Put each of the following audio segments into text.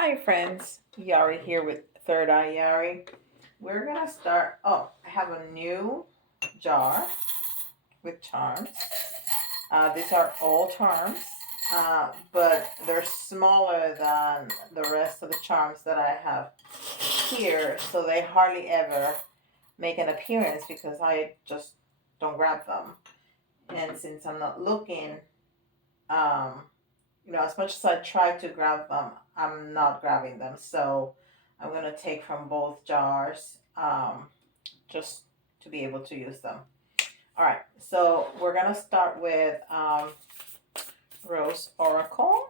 Hi friends, Yari here with Third Eye Yari. We're gonna start. Oh, I have a new jar with charms. These are all charms, but they're smaller than the rest of the charms that I have here, so they hardly ever make an appearance because I just don't grab them. And since I'm not looking, um, as much as I try to grab them, I'm not grabbing them. So I'm going to take from both jars just to be able to use them. All right, so we're going to start with Rose Oracle.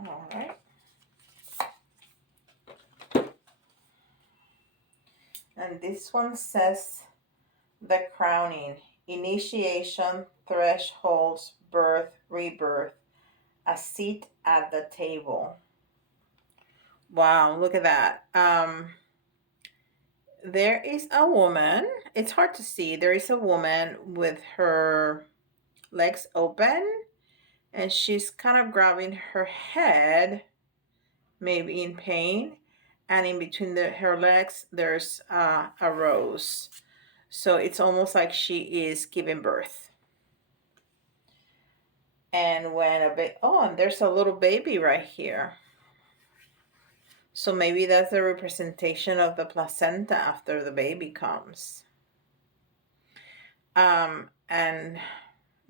All right. And this one says the crowning, initiation, thresholds, birth, rebirth, a seat at the table. Wow, look at that. There is a woman. It's hard to see. There is a woman with her legs open and she's kind of grabbing her head, maybe in pain. And in between her legs, there's a rose. So it's almost like she is giving birth. And and there's a little baby right here. So maybe that's the representation of the placenta after the baby comes. And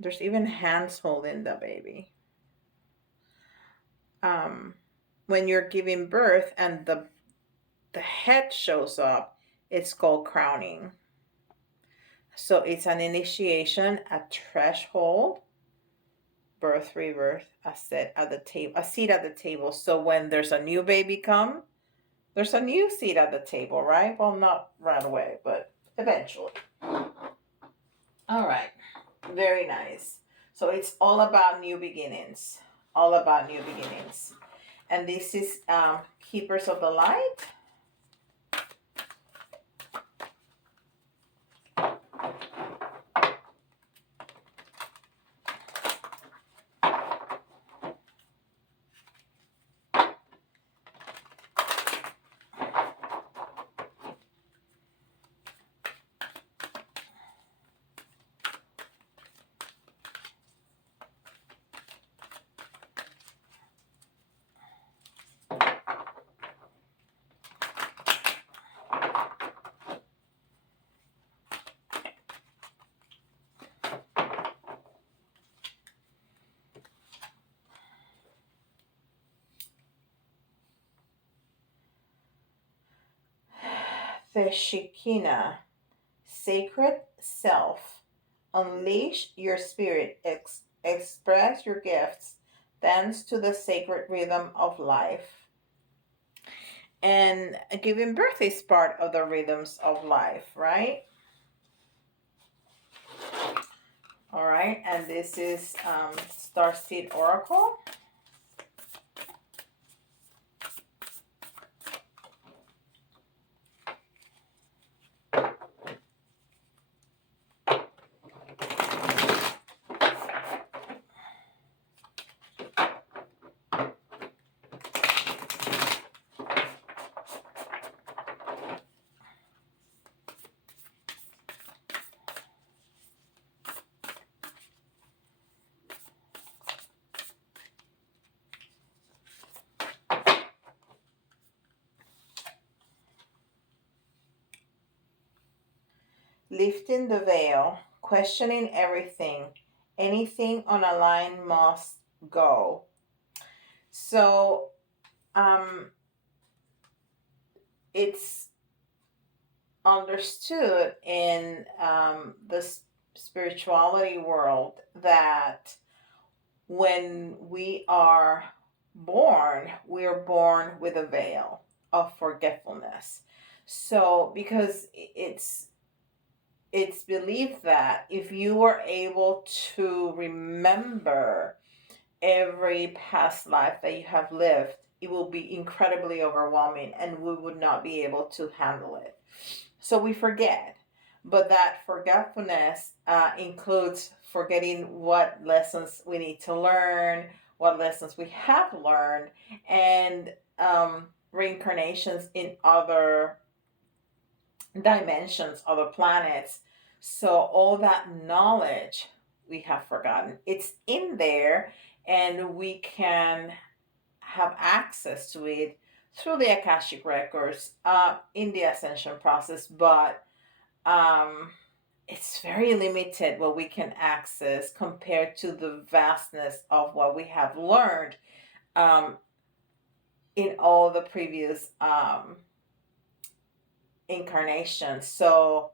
there's even hands holding the baby. When you're giving birth and the head shows up, it's called crowning. So it's an initiation, a threshold, birth, rebirth, a seat at the table. So when there's a new baby come, there's a new seat at the table, right? Well, not right away, but eventually. All right. Very nice. So it's all about new beginnings. All about new beginnings. And this is Keepers of the Light. The Shekinah, sacred self. Unleash your spirit, express your gifts, dance to the sacred rhythm of life. And giving birth is part of the rhythms of life, right? All right, and this is Starseed Oracle. Lifting the veil, questioning everything, anything on a line must go. So it's understood in the spirituality world that when we are born, we're born with a veil of forgetfulness. So because it's believed that if you were able to remember every past life that you have lived, it will be incredibly overwhelming and we would not be able to handle it. So we forget. But that forgetfulness includes forgetting what lessons we need to learn, what lessons we have learned, and reincarnations in other dimensions, other planets. So all that knowledge we have forgotten, it's in there, and we can have access to it through the Akashic records in the ascension process. But um, it's very limited what we can access compared to the vastness of what we have learned um, in all the previous incarnations. So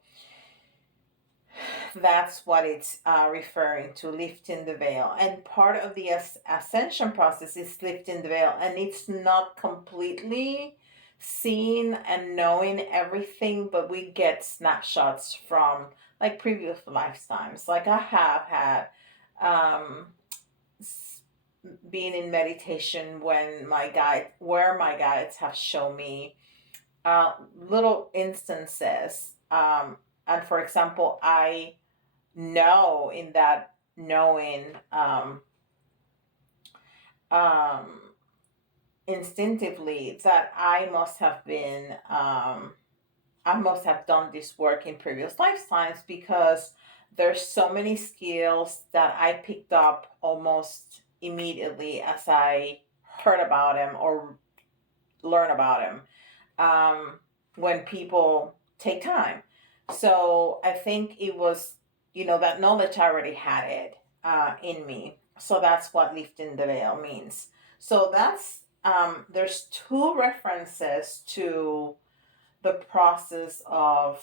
that's what it's referring to, lifting the veil. And part of the ascension process is lifting the veil, and it's not completely seeing and knowing everything, but we get snapshots from like previous lifetimes. Like I have had um, being in meditation when where my guides have shown me little instances. And for example, I know in that knowing um, instinctively that I must have done this work in previous lifetimes, because there's so many skills that I picked up almost immediately as I heard about them or learn about them when people take time. So I think it was, that knowledge I already had it in me. So that's what lifting the veil means. So there's two references to the process of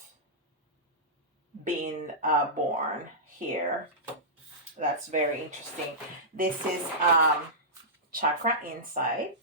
being born here. That's very interesting. This is Chakra Insight.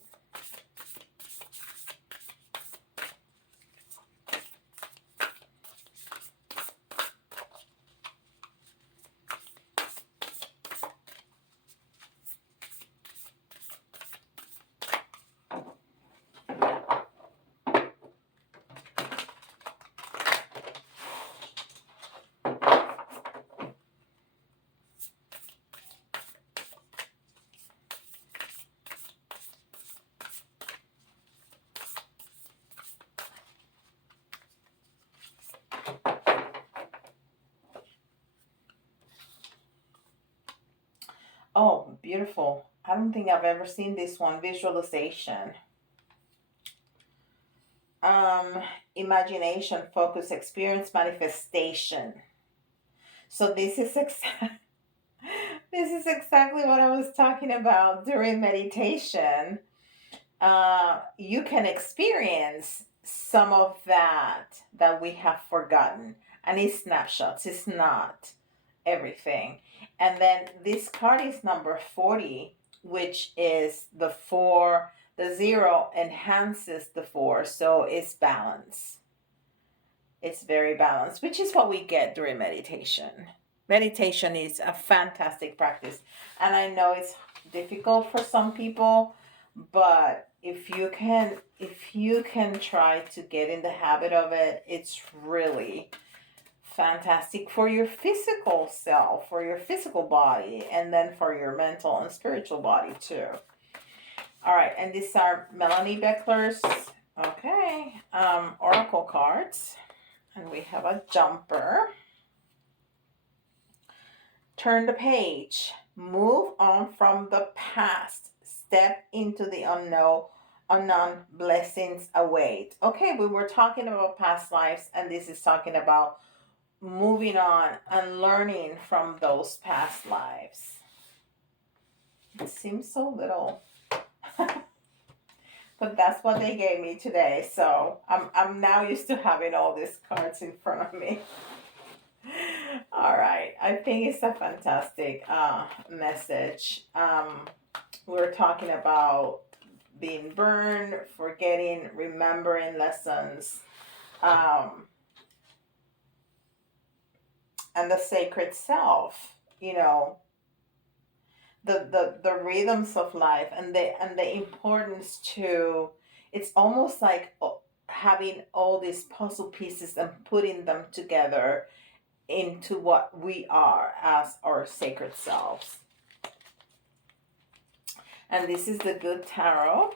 Oh, beautiful. I don't think I've ever seen this one. Visualization. Um, Imagination, focus, experience, manifestation. So this is exactly what I was talking about during meditation. You can experience some of that we have forgotten, and it's snapshots. It's not everything. And then this card is number 40, which is the 4. The 0 enhances the 4, so it's balance. It's very balanced, which is what we get during meditation. Meditation is a fantastic practice, and I know it's difficult for some people, but if you can try to get in the habit of it, it's really fantastic for your physical self, for your physical body, and then for your mental and spiritual body too. All right, and these are Melanie Becker's oracle cards, and we have a jumper. Turn the page. Move on from the past. Step into the unknown. Unknown blessings await. Okay, we were talking about past lives, and this is talking about moving on and learning from those past lives. It seems so little. But that's what they gave me today. So I'm now used to having all these cards in front of me. All right. I think it's a fantastic message. We're talking about being burned, forgetting, remembering lessons, and the sacred self, you know, the rhythms of life, and the importance to, it's almost like having all these puzzle pieces and putting them together into what we are as our sacred selves. And this is the Good Tarot.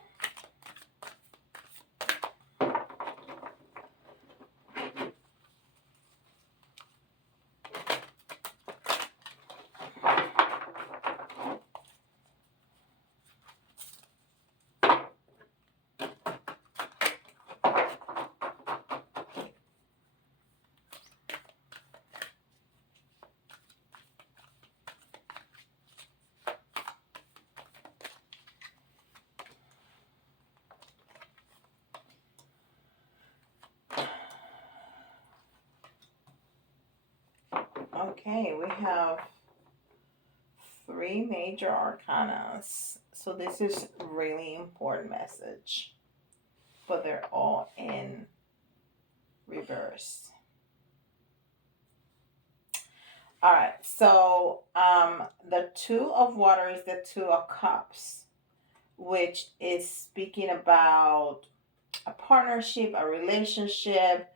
Okay, we have 3 major arcanas. So this is really important message, but they're all in reverse. All right, so the 2 of water is the 2 of cups, which is speaking about a partnership, a relationship,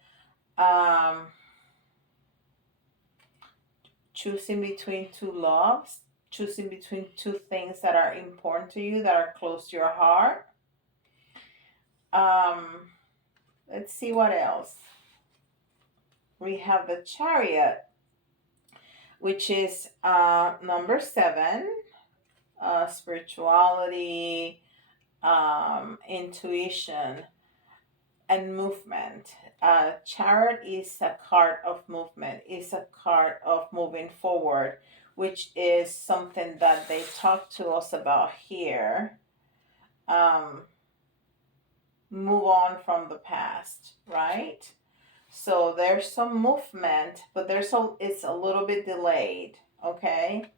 choosing between 2 loves, choosing between 2 things that are important to you, that are close to your heart. Let's see what else. We have the Chariot, which is number 7, spirituality, intuition, and movement. Chariot is a card of movement, is a card of moving forward, which is something that they talk to us about here. Move on from the past, right? So there's some movement, but it's a little bit delayed, okay?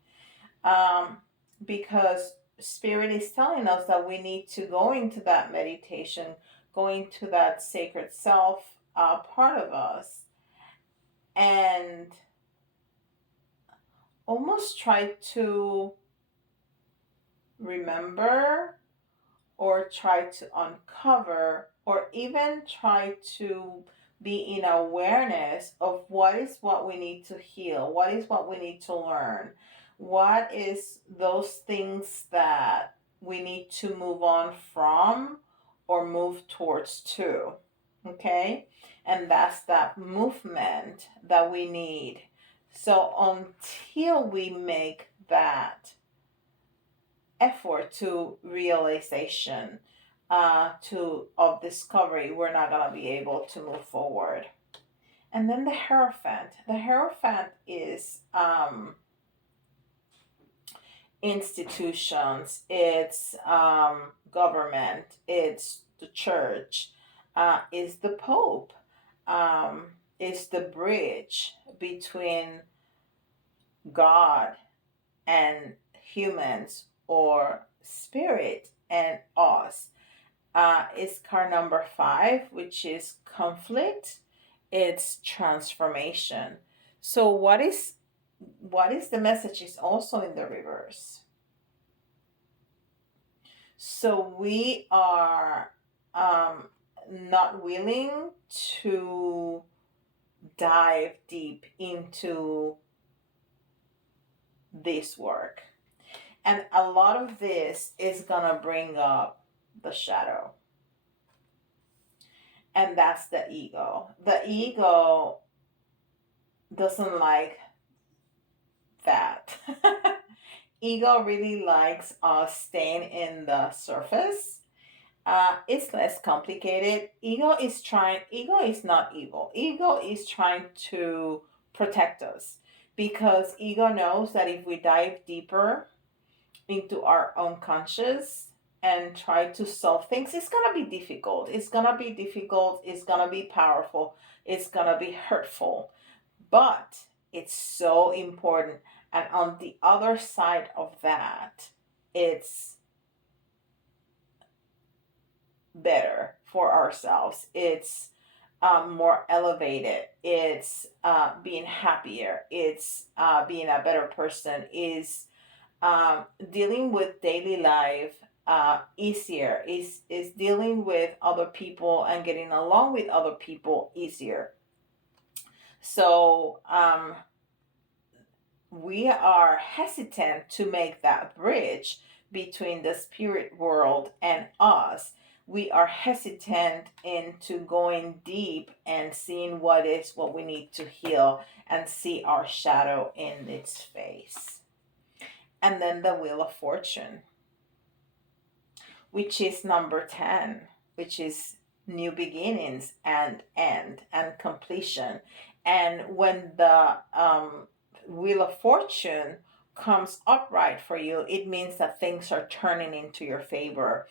Because Spirit is telling us that we need to go into that meditation, go into that sacred self part of us, and almost try to remember, or try to uncover, or even try to be in awareness of what we need to heal, what is what we need to learn, what is those things that we need to move on from or move towards to, okay? And that's that movement that we need. So until we make that effort to realization, of discovery, we're not going to be able to move forward. And then the Hierophant. The Hierophant is institutions, it's government, it's the church, is the Pope, is the bridge between God and humans, or spirit and us. Is card number 5, which is conflict. It's transformation. So what is the message is also in the reverse. So we are not willing to dive deep into this work. And a lot of this is going to bring up the shadow. And that's the ego. The ego doesn't like that. Ego really likes us staying in the surface. It's less complicated. Ego is not evil. Ego is trying to protect us, because ego knows that if we dive deeper into our unconscious and try to solve things, it's going to be difficult. It's going to be powerful. It's going to be hurtful. But it's so important. And on the other side of that, it's better for ourselves. It's more elevated. It's being happier. It's being a better person. Is dealing with daily life easier. Is dealing with other people and getting along with other people easier. So we are hesitant to make that bridge between the spirit world and us. We are hesitant into going deep and seeing what we need to heal and see our shadow in its face. And then the Wheel of Fortune, which is number 10, which is new beginnings and end and completion. And when the Wheel of Fortune comes upright for you, it means that things are turning into your favor.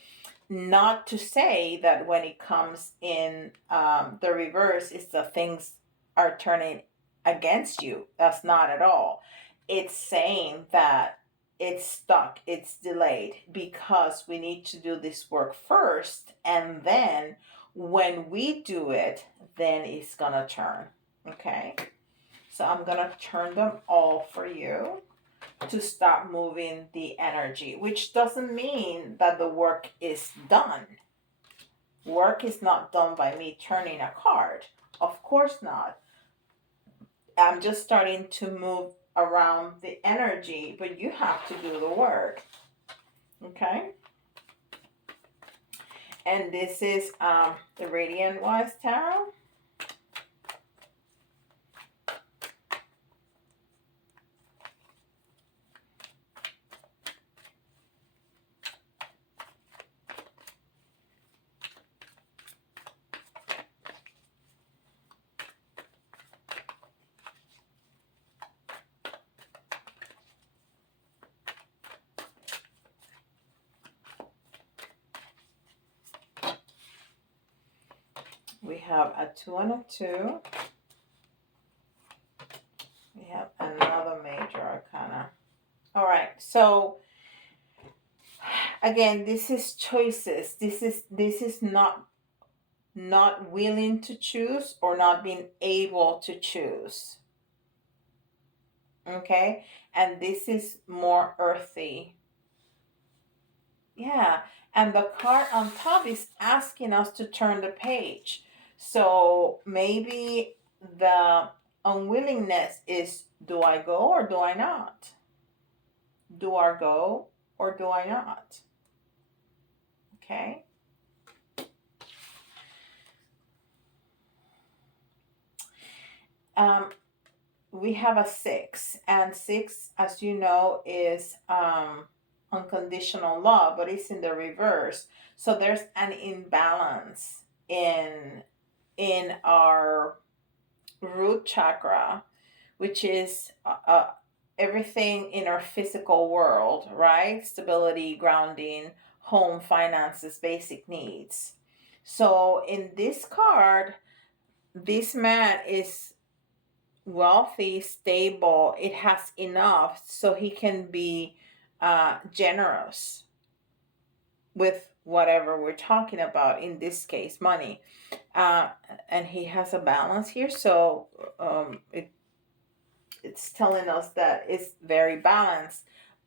Not to say that when it comes in the reverse, it's the things are turning against you. That's not at all. It's saying that it's stuck, it's delayed, because we need to do this work first, and then when we do it, then it's gonna turn. Okay, so I'm gonna turn them all for you to stop moving the energy, which doesn't mean that the work is done. Work is not done by me turning a card, of course not. I'm just starting to move around the energy, but you have to do the work. Okay, and this is the Radiant Wise Tarot. We have a 2 and a 2. We have another major arcana. All right, so again, this is choices. This is not willing to choose or not being able to choose. Okay, and this is more earthy. Yeah, and the card on top is asking us to turn the page. So maybe the unwillingness is, do I go or do I not? Do I go or do I not? Okay. We have a 6, and 6, as you know, is unconditional love, but it's in the reverse. So there's an imbalance in our root chakra, which is everything in our physical world, right? Stability, grounding, home, finances, basic needs. So in this card, this man is wealthy, stable. It has enough so he can be generous with whatever we're talking about, in this case money, and he has a balance here. So it's telling us that it's very balanced,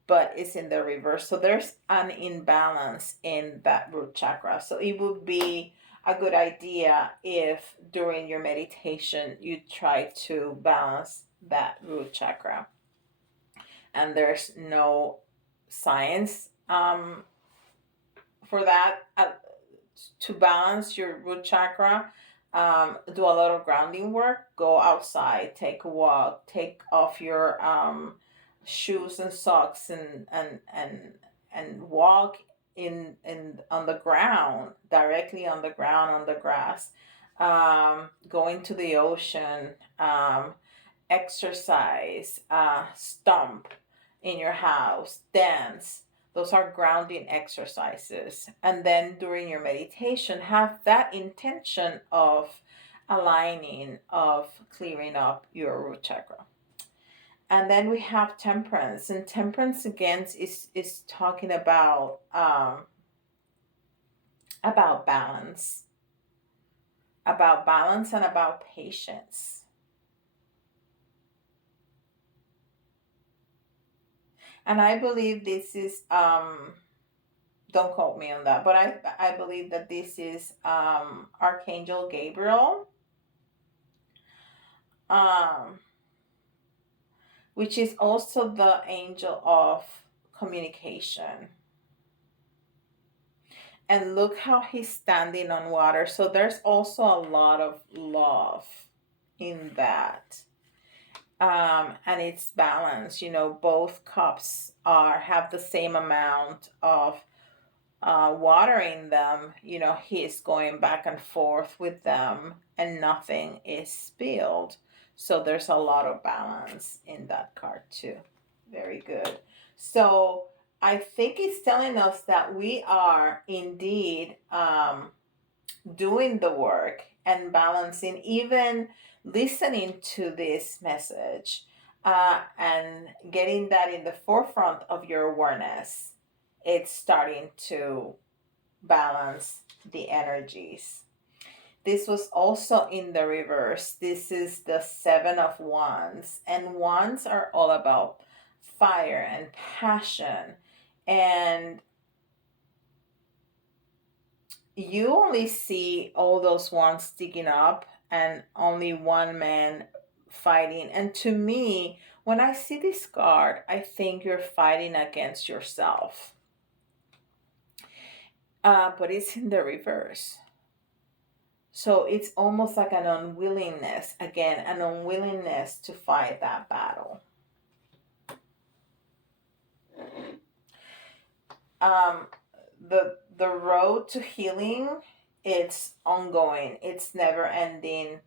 but it's in the reverse. So there's an imbalance in that root chakra. So it would be a good idea if during your meditation you try to balance that root chakra. And there's no science for that. To balance your root chakra, do a lot of grounding work. Go outside, take a walk, take off your shoes and socks, and walk in on the ground, directly on the ground, on the grass. Going to the ocean, exercise, stomp in your house, dance. Those are grounding exercises. And then during your meditation, have that intention of aligning, of clearing up your root chakra. And then we have temperance. And temperance again is talking about about balance, and about patience. And I believe this is don't quote me on that, but I believe that this is Archangel Gabriel, um which is also the angel of communication. And look how he's standing on water. So there's also a lot of love in that. And it's balanced. Both cups have the same amount of water in them. He's going back and forth with them, and nothing is spilled. So there's a lot of balance in that card too. Very good. So I think it's telling us that we are indeed doing the work and balancing, even listening to this message, and getting that in the forefront of your awareness. It's starting to balance the energies. This was also in the reverse. This is the Seven of Wands, and wands are all about fire and passion. And you only see all those wands sticking up and only one man fighting. And to me, when I see this card, I think you're fighting against yourself. But it's in the reverse. So it's almost like an unwillingness, again, an unwillingness to fight that battle. The road to healing, it's ongoing, it's never ending,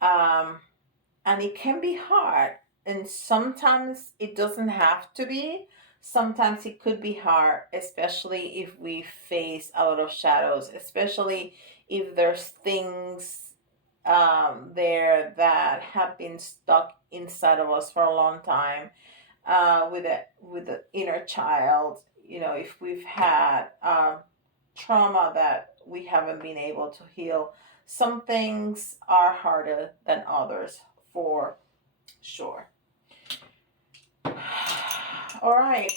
and it can be hard. And sometimes it doesn't have to be. Sometimes it could be hard, especially if we face a lot of shadows, especially if there's things there that have been stuck inside of us for a long time, with the inner child. If we've had trauma that we haven't been able to heal, some things are harder than others, for sure. All right.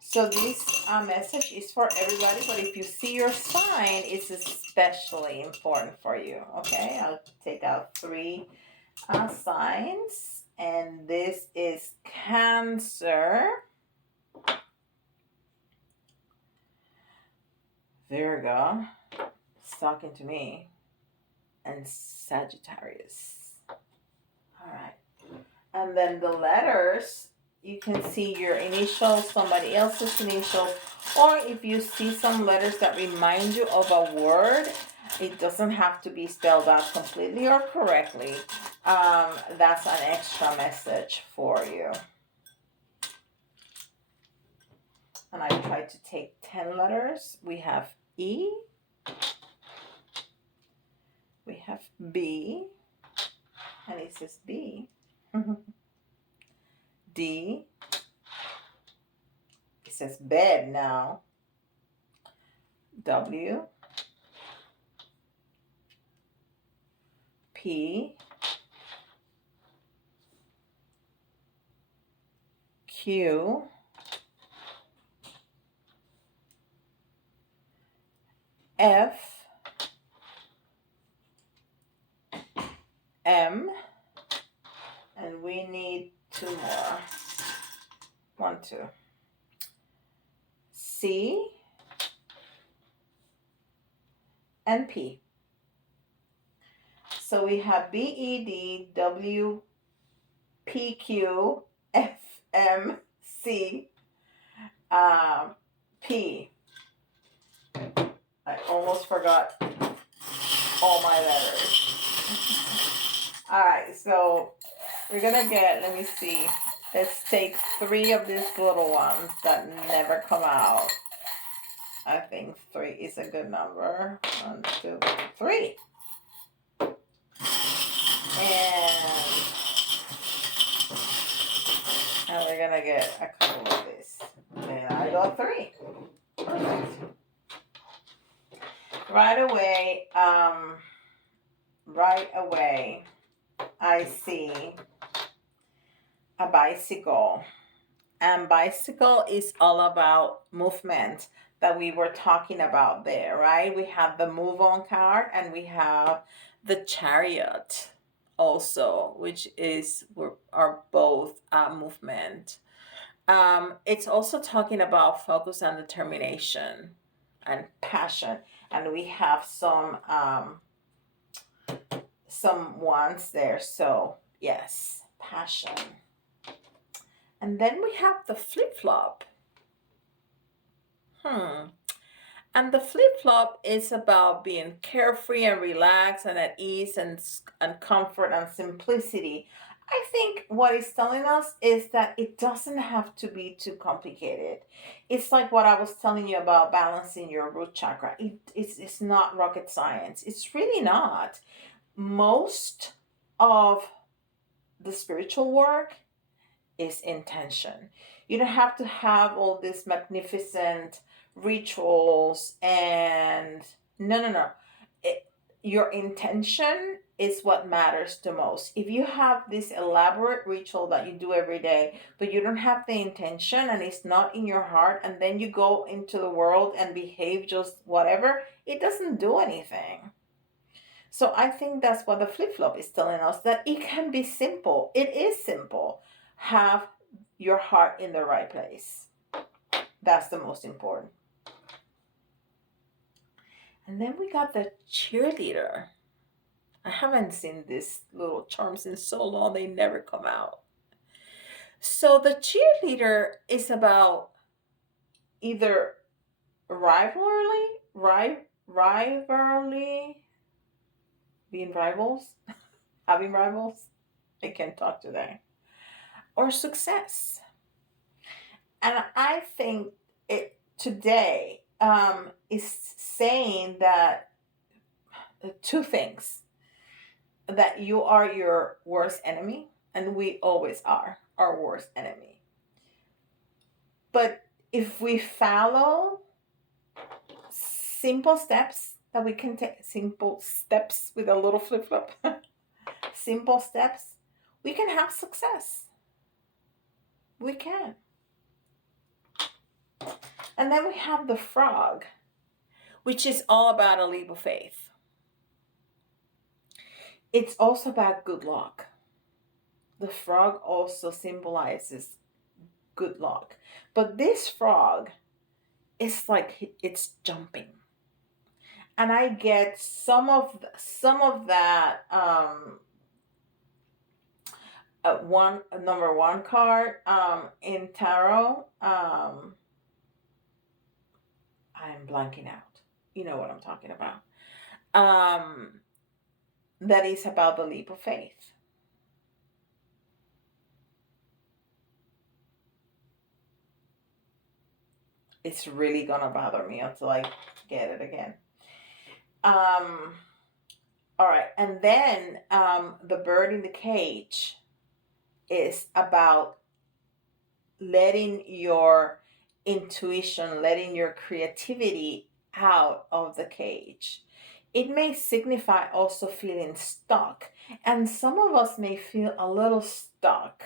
So this message is for everybody, but if you see your sign, it's especially important for you. Okay, I'll take out 3 signs, and this is Cancer, Virgo, it's talking to me, and Sagittarius. All right. And then the letters, you can see your initials, somebody else's initials, or if you see some letters that remind you of a word, it doesn't have to be spelled out completely or correctly. That's an extra message for you. And I tried to take 10 letters. We have E, we have B, and it says B. D, it says bed now. W, P, Q, F, M, and we need 2 more. 1, 2. C, and P. So we have B, E, D, W, P, Q, F, M, C, P. I almost forgot all my letters. All right, so we're gonna get, let me see, let's take 3 of these little ones that never come out. I think 3 is a good number. 1, 2, 3. And we're gonna get a couple of this. And I got 3. Perfect. Right away, I see a bicycle. And bicycle is all about movement that we were talking about there, right? We have the move on card and we have the chariot also, which are both movement. It's also talking about focus and determination and passion. And we have some ones there. So yes, passion. And then we have the flip-flop. And the flip-flop is about being carefree and relaxed and at ease and comfort and simplicity. I think what it's telling us is that it doesn't have to be too complicated. It's like what I was telling you about balancing your root chakra. It's not rocket science. It's really not. Most of the spiritual work is intention. You don't have to have all this magnificent rituals and no. Your intention is what matters the most. If you have this elaborate ritual that you do every day, but you don't have the intention and it's not in your heart, and then you go into the world and behave just whatever, it doesn't do anything. So I think that's what the flip-flop is telling us, that it can be simple. It is simple. Have your heart in the right place. That's the most important. And then we got the cheerleader. I haven't seen this little charms in so long, they never come out. So the cheerleader is about either rivalry, being rivals, having rivals. I can't talk today. Or success. And I think it today is saying that two things, that you are your worst enemy, and we always are our worst enemy. But if we follow simple steps that we can take, simple steps with a little flip-flop, simple steps, we can have success. We can. And then we have the frog, which is all about a leap of faith. It's also about good luck. The frog also symbolizes good luck. But this frog is like it's jumping. And I get some of that number one card in tarot. I'm blanking out. You know what I'm talking about. That is about the leap of faith. It's really gonna bother me until I get it again. All right, and then the bird in the cage is about letting your intuition, letting your creativity out of the cage. It may signify also feeling stuck, and some of us may feel a little stuck,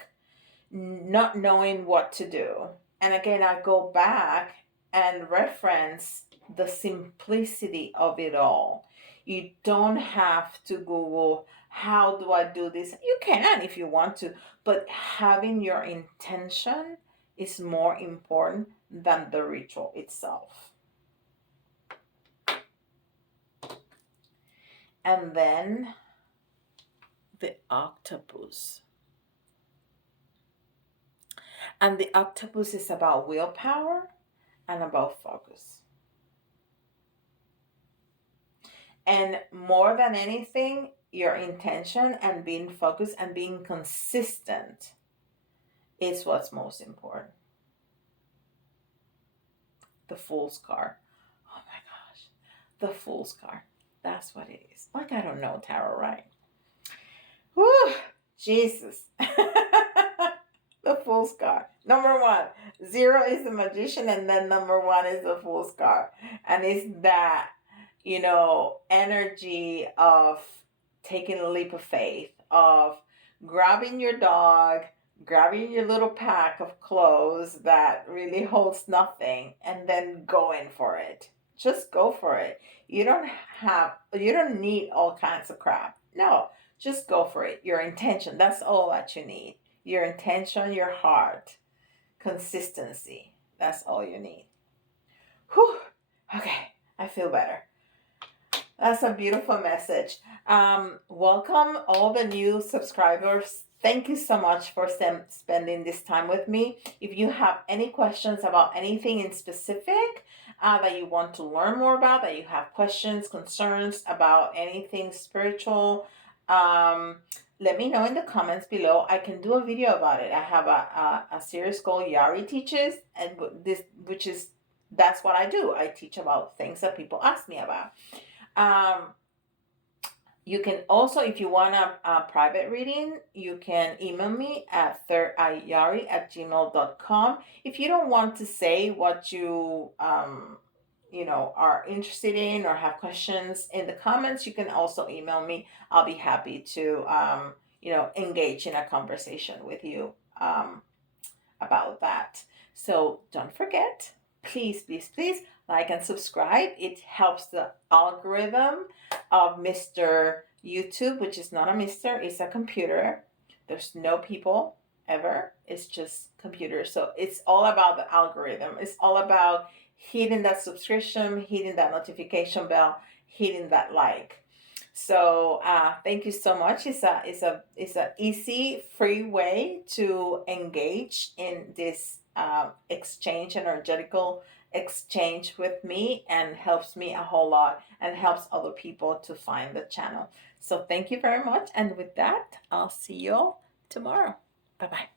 not knowing what to do. And again, I go back and reference the simplicity of it all. You don't have to Google, how do I do this? You can if you want to, but having your intention is more important than the ritual itself. And then the octopus. And the octopus is about willpower and about focus. And more than anything, your intention and being focused and being consistent is what's most important. The Fool's card. Oh my gosh. The Fool's card. That's what it is. Like I don't know tarot, right? Whew, Jesus. The Fool's card. Number 1. 0 is the Magician, and then number 1 is the Fool's card. And it's that, energy of taking a leap of faith, of grabbing your dog, grabbing your little pack of clothes that really holds nothing, and then going for it. Just go for it. You don't need all kinds of crap. No, just go for it. Your intention, that's all that you need. Your intention, your heart, consistency. That's all you need. Whew. Okay, I feel better. That's a beautiful message. Welcome all the new subscribers. Thank you so much for spending this time with me. If you have any questions about anything in specific that you want to learn more about, that you have questions, concerns about anything spiritual, let me know in the comments below. I can do a video about it. I have a series called Yari Teaches, and that's what I do. I teach about things that people ask me about. You can also, if you want a private reading, you can email me at thirdeyeyari@gmail.com. If you don't want to say what you are interested in or have questions in the comments, you can also email me. I'll be happy to engage in a conversation with you about that. So don't forget, please, please, please like and subscribe. It helps the algorithm of Mr. YouTube, which is not a Mr., it's a computer. There's no people ever. It's just computers. So it's all about the algorithm. It's all about hitting that subscription, hitting that notification bell, hitting that like. So thank you so much. It's a easy, free way to engage in this energetical exchange with me, and helps me a whole lot and helps other people to find the channel. So thank you very much. And with that, I'll see you all tomorrow. Bye-bye.